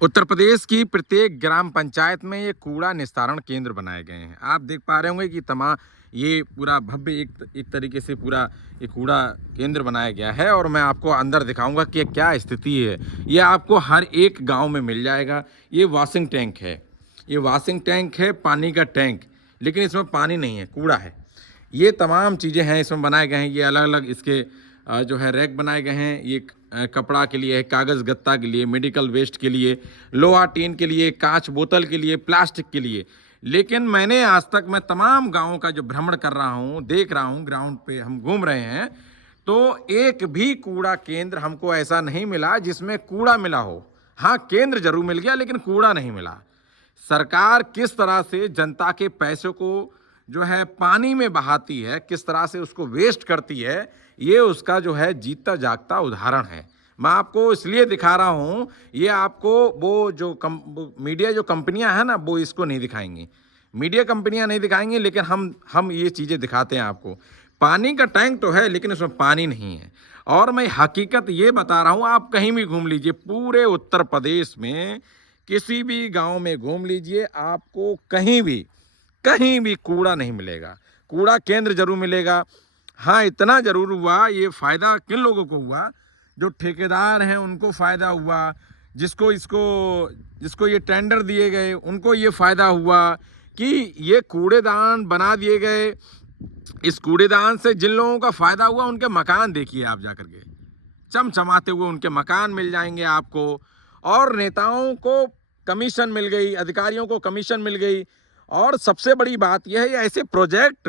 उत्तर प्रदेश की प्रत्येक ग्राम पंचायत में ये कूड़ा निस्तारण केंद्र बनाए गए हैं। आप देख पा रहे होंगे कि तमाम ये पूरा भव्य एक तरीके से पूरा ये कूड़ा केंद्र बनाया गया है और मैं आपको अंदर दिखाऊंगा कि क्या स्थिति है। ये आपको हर एक गांव में मिल जाएगा। ये वॉशिंग टैंक है, ये वॉशिंग टैंक है, पानी का टैंक, लेकिन इसमें पानी नहीं है, कूड़ा है। ये तमाम चीज़ें हैं इसमें बनाए गए हैं। ये अलग अलग इसके जो है रैक बनाए गए हैं। ये कपड़ा के लिए है, कागज़ गत्ता के लिए, मेडिकल वेस्ट के लिए, लोहा टीन के लिए, कांच बोतल के लिए, प्लास्टिक के लिए। लेकिन मैंने आज तक मैं तमाम गाँवों का जो भ्रमण कर रहा हूँ, देख रहा हूँ, ग्राउंड पे हम घूम रहे हैं, तो एक भी कूड़ा केंद्र हमको ऐसा नहीं मिला जिसमें कूड़ा मिला हो। हाँ, केंद्र जरूर मिल गया लेकिन कूड़ा नहीं मिला। सरकार किस तरह से जनता के पैसों को जो है पानी में बहाती है, किस तरह से उसको वेस्ट करती है, ये उसका जो है जीता जागता उदाहरण है। मैं आपको इसलिए दिखा रहा हूँ, ये आपको वो जो मीडिया जो कंपनियां हैं ना, वो इसको नहीं दिखाएंगी। मीडिया कंपनियां नहीं दिखाएंगी, लेकिन हम ये चीज़ें दिखाते हैं आपको। पानी का टैंक तो है लेकिन उसमें पानी नहीं है। और मैं हकीकत ये बता रहा हूँ, आप कहीं भी घूम लीजिए, पूरे उत्तर प्रदेश में किसी भी गांव में घूम लीजिए, आपको कहीं भी कूड़ा नहीं मिलेगा। कूड़ा केंद्र जरूर मिलेगा। हाँ, इतना जरूर हुआ, ये फ़ायदा किन लोगों को हुआ? जो ठेकेदार हैं उनको फ़ायदा हुआ, जिसको ये टेंडर दिए गए उनको ये फ़ायदा हुआ कि ये कूड़ेदान बना दिए गए। इस कूड़ेदान से जिन लोगों का फ़ायदा हुआ, उनके मकान देखिए आप जाकर के, चमचमाते हुए उनके मकान मिल जाएंगे आपको। और नेताओं को कमीशन मिल गई, अधिकारियों को कमीशन मिल गई। और सबसे बड़ी बात यह है, ऐसे प्रोजेक्ट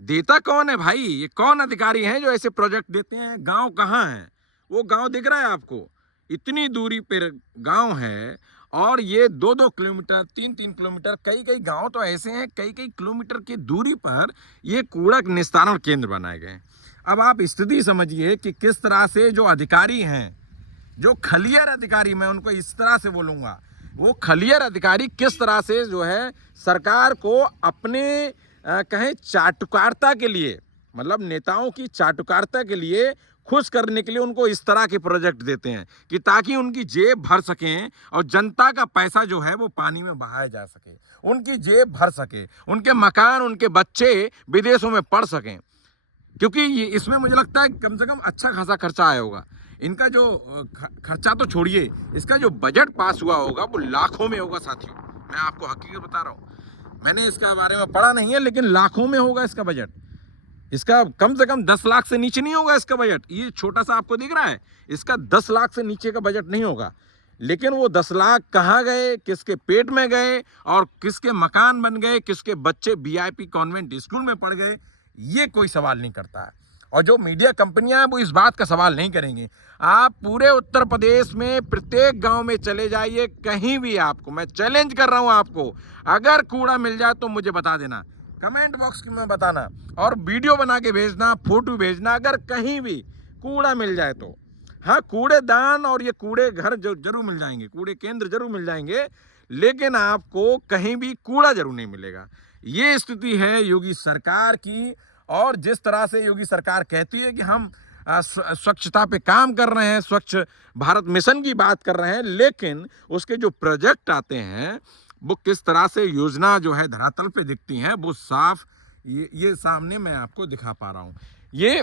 देता कौन है भाई? ये कौन अधिकारी हैं जो ऐसे प्रोजेक्ट देते हैं? गांव कहाँ है? वो गांव दिख रहा है आपको? इतनी दूरी पर गांव है और ये 2-2 किलोमीटर, 3-3 किलोमीटर, कई कई गांव तो ऐसे हैं कई कई किलोमीटर की दूरी पर ये कूड़ा निस्तारण केंद्र बनाए गए हैं। अब आप स्थिति समझिए कि किस तरह से जो अधिकारी हैं, जो खलियर अधिकारी, मैं उनको इस तरह से बोलूँगा, वो खलियर अधिकारी किस तरह से जो है सरकार को अपने कहें चाटुकारिता के लिए, मतलब नेताओं की चाटुकारिता के लिए खुश करने के लिए उनको इस तरह के प्रोजेक्ट देते हैं कि ताकि उनकी जेब भर सकें और जनता का पैसा जो है वो पानी में बहाया जा सके, उनकी जेब भर सके, उनके मकान, उनके बच्चे विदेशों में पढ़ सकें। क्योंकि ये इसमें मुझे लगता है कम से कम अच्छा खासा खर्चा आया होगा। इनका जो खर्चा तो छोड़िए, इसका जो बजट पास हुआ होगा वो लाखों में होगा साथियों। मैं आपको हकीकत बता रहा हूँ, मैंने इसके बारे में पढ़ा नहीं है, लेकिन लाखों में होगा इसका बजट। इसका कम से कम 10 लाख से नीचे नहीं होगा इसका बजट। ये छोटा सा आपको दिख रहा है, इसका 10 लाख से नीचे का बजट नहीं होगा। लेकिन वो 10 लाख कहाँ गए, किसके पेट में गए और किसके मकान बन गए, किसके बच्चे वीआईपी कॉन्वेंट स्कूल में पढ़ गए, ये कोई सवाल नहीं करता है। और जो मीडिया कंपनियां हैं वो इस बात का सवाल नहीं करेंगी। आप पूरे उत्तर प्रदेश में प्रत्येक गांव में चले जाइए, कहीं भी आपको मैं चैलेंज कर रहा हूं, आपको अगर कूड़ा मिल जाए तो मुझे बता देना, कमेंट बॉक्स में बताना और वीडियो बना के भेजना, फोटो भेजना, अगर कहीं भी कूड़ा मिल जाए तो। हाँ, कूड़ेदान और ये कूड़े घर जरूर मिल जाएंगे, कूड़े केंद्र जरूर मिल जाएंगे, लेकिन आपको कहीं भी कूड़ा जरूर नहीं मिलेगा। ये स्थिति है योगी सरकार की। और जिस तरह से योगी सरकार कहती है कि हम स्वच्छता पे काम कर रहे हैं, स्वच्छ भारत मिशन की बात कर रहे हैं, लेकिन उसके जो प्रोजेक्ट आते हैं वो किस तरह से योजना जो है धरातल पे दिखती हैं, वो साफ ये सामने मैं आपको दिखा पा रहा हूँ। ये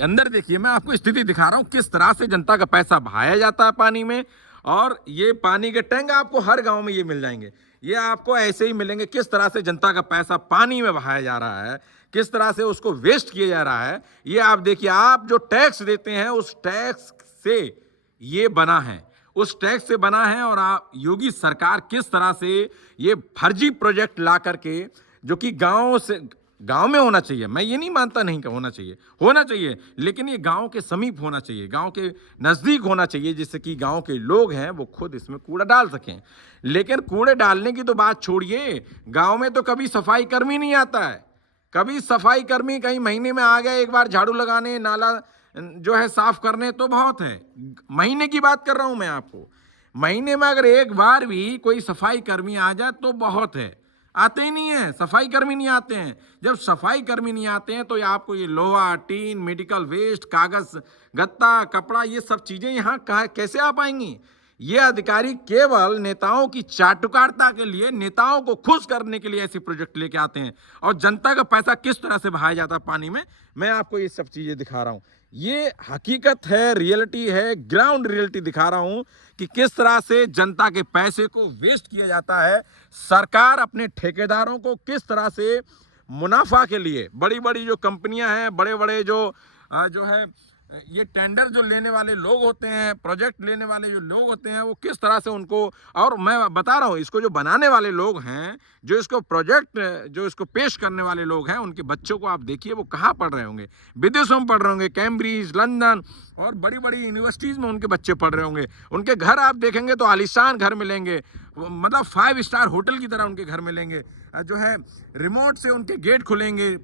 अंदर देखिए, मैं आपको स्थिति दिखा रहा हूँ किस तरह से जनता का पैसा बहाया जाता है पानी में। और ये पानी के टैंक आपको हर गांव में ये मिल जाएंगे। ये आपको ऐसे ही मिलेंगे, किस तरह से जनता का पैसा पानी में बहाया जा रहा है, किस तरह से उसको वेस्ट किया जा रहा है। ये आप देखिए, आप जो टैक्स देते हैं उस टैक्स से ये बना है, उस टैक्स से बना है। और आप योगी सरकार किस तरह से ये फर्जी प्रोजेक्ट ला करके, जो कि गांव में होना चाहिए, मैं ये नहीं मानता नहीं होना चाहिए, लेकिन ये गांव के समीप होना चाहिए, गांव के नज़दीक होना चाहिए, जिससे कि गांव के लोग हैं वो खुद इसमें कूड़ा डाल सकें। लेकिन कूड़े डालने की तो बात छोड़िए, गांव में तो कभी सफाई कर्मी नहीं आता है। कभी सफाई कर्मी कहीं महीने में आ गए एक बार झाड़ू लगाने, नाला जो है साफ करने, तो बहुत है। महीने की बात कर रहा हूं मैं आपको। महीने में अगर एक बार भी कोई सफाई कर्मी आ जाए तो बहुत है। आते ही नहीं है, सफाई कर्मी नहीं आते हैं। जब सफाई कर्मी नहीं आते हैं तो आपको ये लोहा टीन, मेडिकल वेस्ट, कागज गत्ता, कपड़ा, ये सब चीजें यहाँ कैसे आ पाएंगी? ये अधिकारी केवल नेताओं की चाटुकारिता के लिए, नेताओं को खुश करने के लिए ऐसे प्रोजेक्ट लेके आते हैं। और जनता का पैसा किस तरह से बहाया जाता है पानी में, मैं आपको ये सब चीजें दिखा रहा हूं। ये हकीकत है, रियलिटी है, ग्राउंड रियलिटी दिखा रहा हूं कि किस तरह से जनता के पैसे को वेस्ट किया जाता है। सरकार अपने ठेकेदारों को किस तरह से मुनाफा के लिए, बड़ी बड़ी जो कंपनियां हैं, बड़े बड़े जो है ये टेंडर जो लेने वाले लोग होते हैं, प्रोजेक्ट लेने वाले जो लोग होते हैं, वो किस तरह से उनको, और मैं बता रहा हूँ इसको जो बनाने वाले लोग हैं, जो इसको प्रोजेक्ट, जो इसको पेश करने वाले लोग हैं, उनके बच्चों को आप देखिए वो कहाँ पढ़ रहे होंगे, विदेशों में पढ़ रहे होंगे, कैम्ब्रिज, लंदन और बड़ी बड़ी यूनिवर्सिटीज़ में उनके बच्चे पढ़ रहे होंगे। उनके घर आप देखेंगे तो आलीशान घर मिलेंगे, मतलब 5 स्टार होटल की तरह उनके घर मिलेंगे, जो है रिमोट से उनके गेट खुलेंगे,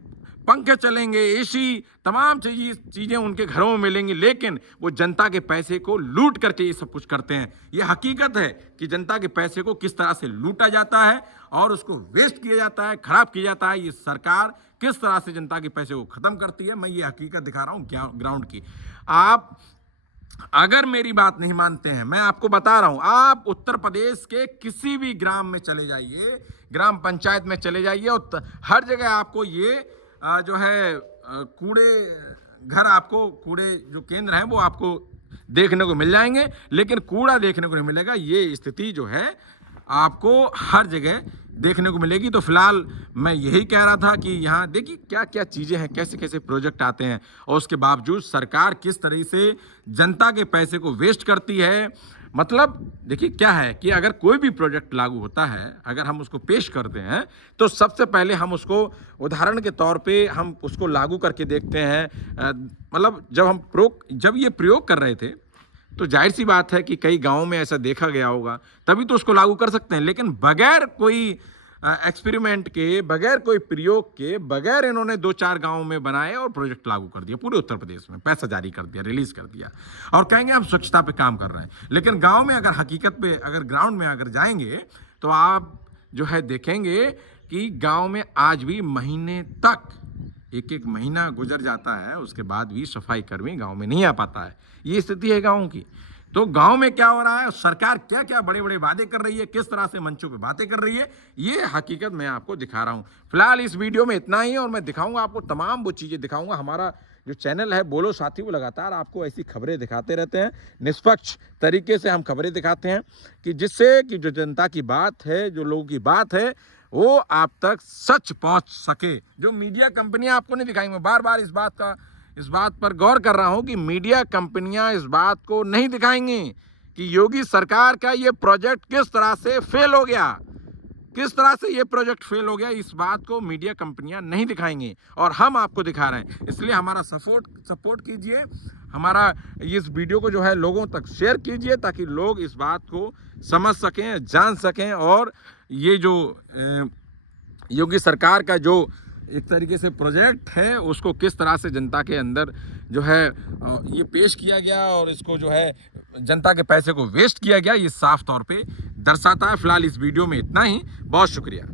पंखे चलेंगे, एसी, तमाम चीज़ें उनके घरों में मिलेंगी। लेकिन वो जनता के पैसे को लूट करके ये सब कुछ करते हैं। ये हकीकत है कि जनता के पैसे को किस तरह से लूटा जाता है और उसको वेस्ट किया जाता है, खराब किया जाता है। ये सरकार किस तरह से जनता के पैसे को ख़त्म करती है, मैं ये हकीकत दिखा रहा हूँ ग्राउंड की। आप अगर मेरी बात नहीं मानते हैं, मैं आपको बता रहा हूं, आप उत्तर प्रदेश के किसी भी ग्राम में चले जाइए, ग्राम पंचायत में चले जाइए, और हर जगह आपको ये जो है कूड़े घर, आपको कूड़े जो केंद्र हैं वो आपको देखने को मिल जाएंगे, लेकिन कूड़ा देखने को नहीं मिलेगा। ये स्थिति जो है आपको हर जगह देखने को मिलेगी। तो फिलहाल मैं यही कह रहा था कि यहाँ देखिए क्या क्या चीज़ें हैं, कैसे कैसे प्रोजेक्ट आते हैं, और उसके बावजूद सरकार किस तरह से जनता के पैसे को वेस्ट करती है। मतलब देखिए क्या है कि अगर कोई भी प्रोजेक्ट लागू होता है, अगर हम उसको पेश करते हैं, तो सबसे पहले हम उसको उदाहरण के तौर पे हम उसको लागू करके देखते हैं। मतलब जब ये प्रयोग कर रहे थे, तो जाहिर सी बात है कि कई गांवों में ऐसा देखा गया होगा, तभी तो उसको लागू कर सकते हैं। लेकिन बगैर कोई एक्सपेरिमेंट के, बगैर कोई प्रयोग के, बगैर इन्होंने 2-4 गांवों में बनाए और प्रोजेक्ट लागू कर दिया, पूरे उत्तर प्रदेश में पैसा जारी कर दिया, रिलीज कर दिया, और कहेंगे हम स्वच्छता पे काम कर रहे हैं। लेकिन गांव में अगर हकीकत पे, अगर ग्राउंड में अगर जाएंगे, तो आप जो है देखेंगे कि गांव में आज भी महीने तक, एक महीना गुजर जाता है, उसके बाद भी सफाई कर्मी गांव में नहीं आ पाता है। ये स्थिति है गांव की। तो गांव में क्या हो रहा है, सरकार क्या क्या बड़े बड़े वादे कर रही है, किस तरह से मंचों पे बातें कर रही है, ये हकीकत मैं आपको दिखा रहा हूं। फिलहाल इस वीडियो में इतना ही, और मैं दिखाऊंगा आपको, तमाम वो चीज़ें दिखाऊंगा। हमारा जो चैनल है बोलो साथी, वो लगातार आपको ऐसी खबरें दिखाते रहते हैं, निष्पक्ष तरीके से हम खबरें दिखाते हैं, कि जिससे कि जो जनता की बात है, जो लोगों की बात है, वो आप तक सच पहुंच सके। जो मीडिया कंपनियां आपको नहीं दिखाएंगी, मैं बार बार इस बात पर गौर कर रहा हूं कि मीडिया कंपनियां इस बात को नहीं दिखाएंगी कि योगी सरकार का ये प्रोजेक्ट किस तरह से फेल हो गया, किस तरह से ये प्रोजेक्ट फेल हो गया। इस बात को मीडिया कंपनियां नहीं दिखाएंगी, और हम आपको दिखा रहे हैं। इसलिए हमारा सपोर्ट कीजिए, हमारा इस वीडियो को जो है लोगों तक शेयर कीजिए, ताकि लोग इस बात को समझ सकें, जान सकें, और ये जो योगी सरकार का जो एक तरीके से प्रोजेक्ट है, उसको किस तरह से जनता के अंदर जो है ये पेश किया गया, और इसको जो है जनता के पैसे को वेस्ट किया गया, ये साफ तौर पे दर्शाता है। फिलहाल इस वीडियो में इतना ही, बहुत शुक्रिया।